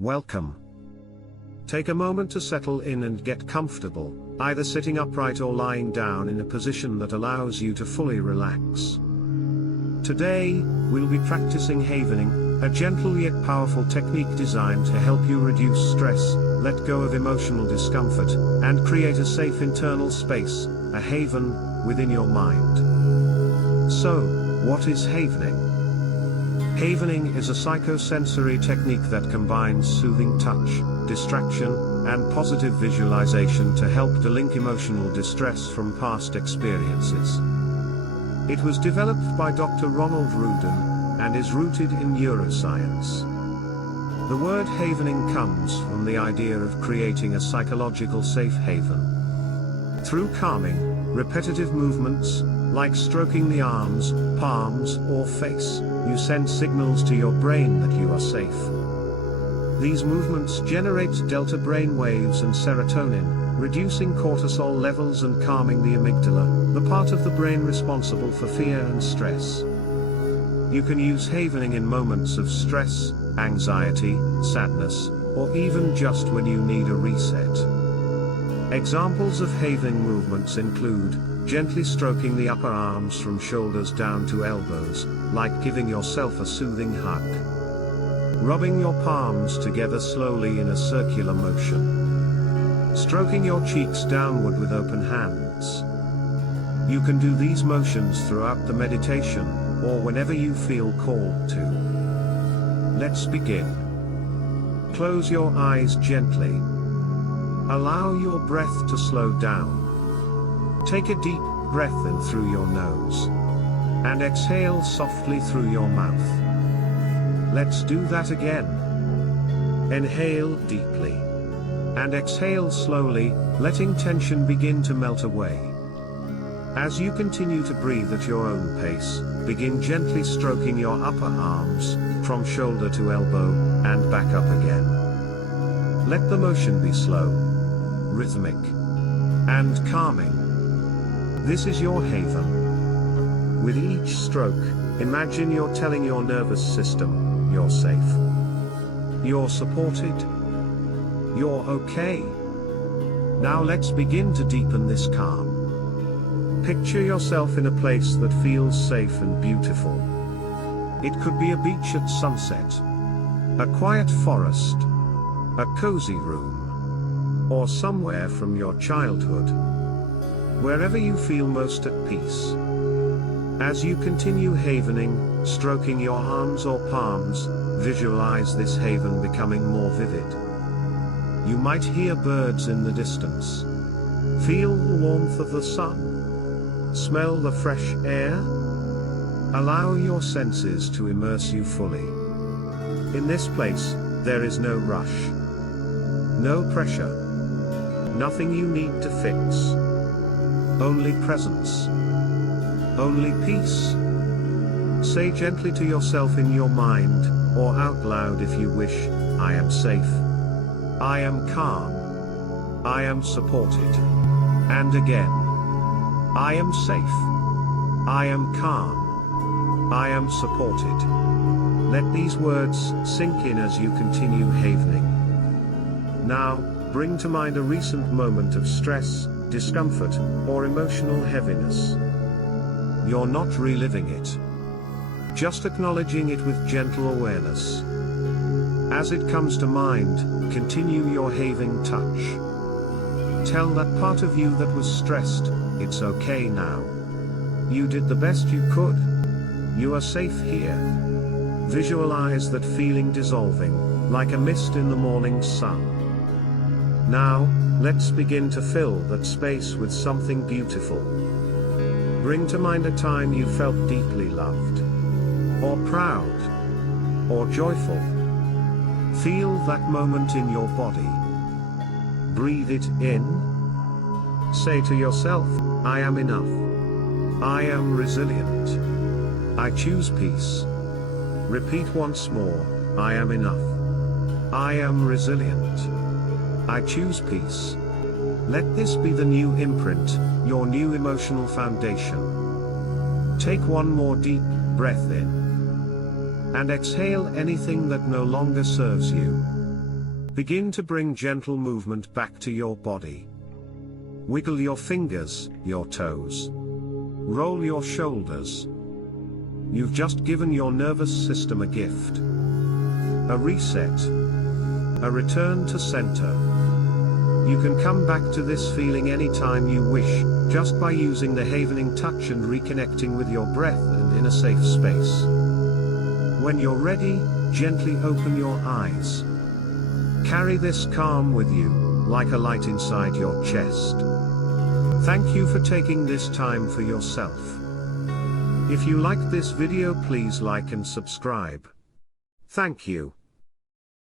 Welcome. Take a moment to settle in and get comfortable, either sitting upright or lying down in a position that allows you to fully relax. Today, we'll be practicing havening, a gentle yet powerful technique designed to help you reduce stress, let go of emotional discomfort, and create a safe internal space, a haven, within your mind. So, what is havening? Havening is a psychosensory technique that combines soothing touch, distraction, and positive visualization to help delink emotional distress from past experiences. It was developed by Dr. Ronald Rudin, and is rooted in neuroscience. The word havening comes from the idea of creating a psychological safe haven. Through calming, repetitive movements, like stroking the arms, palms, or face, you send signals to your brain that you are safe. These movements generate delta brain waves and serotonin, reducing cortisol levels and calming the amygdala, the part of the brain responsible for fear and stress. You can use havening in moments of stress, anxiety, sadness, or even just when you need a reset. Examples of havening movements include gently stroking the upper arms from shoulders down to elbows, like giving yourself a soothing hug. Rubbing your palms together slowly in a circular motion. Stroking your cheeks downward with open hands. You can do these motions throughout the meditation, or whenever you feel called to. Let's begin. Close your eyes gently. Allow your breath to slow down. Take a deep breath in through your nose. And exhale softly through your mouth. Let's do that again. Inhale deeply. And exhale slowly, letting tension begin to melt away. As you continue to breathe at your own pace, begin gently stroking your upper arms, from shoulder to elbow, and back up again. Let the motion be slow, rhythmic, and calming. This is your haven. With each stroke, imagine you're telling your nervous system, you're safe. You're supported. You're okay. Now let's begin to deepen this calm. Picture yourself in a place that feels safe and beautiful. It could be a beach at sunset, a quiet forest, a cozy room, or somewhere from your childhood. Wherever you feel most at peace. As you continue havening, stroking your arms or palms, visualize this haven becoming more vivid. You might hear birds in the distance. Feel the warmth of the sun. Smell the fresh air. Allow your senses to immerse you fully. In this place, there is no rush. No pressure. Nothing you need to fix. Only presence. Only peace. Say gently to yourself in your mind, or out loud if you wish, I am safe. I am calm. I am supported. And again. I am safe. I am calm. I am supported. Let these words sink in as you continue havening. Now, bring to mind a recent moment of stress, discomfort, or emotional heaviness. You're not reliving it. Just acknowledging it with gentle awareness. As it comes to mind, continue your havening touch. Tell that part of you that was stressed, it's okay now. You did the best you could. You are safe here. Visualize that feeling dissolving, like a mist in the morning sun. Now, let's begin to fill that space with something beautiful. Bring to mind a time you felt deeply loved, or proud, or joyful. Feel that moment in your body. Breathe it in. Say to yourself, I am enough. I am resilient. I choose peace. Repeat once more, I am enough. I am resilient. I choose peace. Let this be the new imprint, your new emotional foundation. Take one more deep breath in. And exhale anything that no longer serves you. Begin to bring gentle movement back to your body. Wiggle your fingers, your toes. Roll your shoulders. You've just given your nervous system a gift. A reset. A return to center. You can come back to this feeling anytime you wish, just by using the Havening touch and reconnecting with your breath and in a safe space. When you're ready, gently open your eyes. Carry this calm with you, like a light inside your chest. Thank you for taking this time for yourself. If you liked this video, please like and subscribe. Thank you.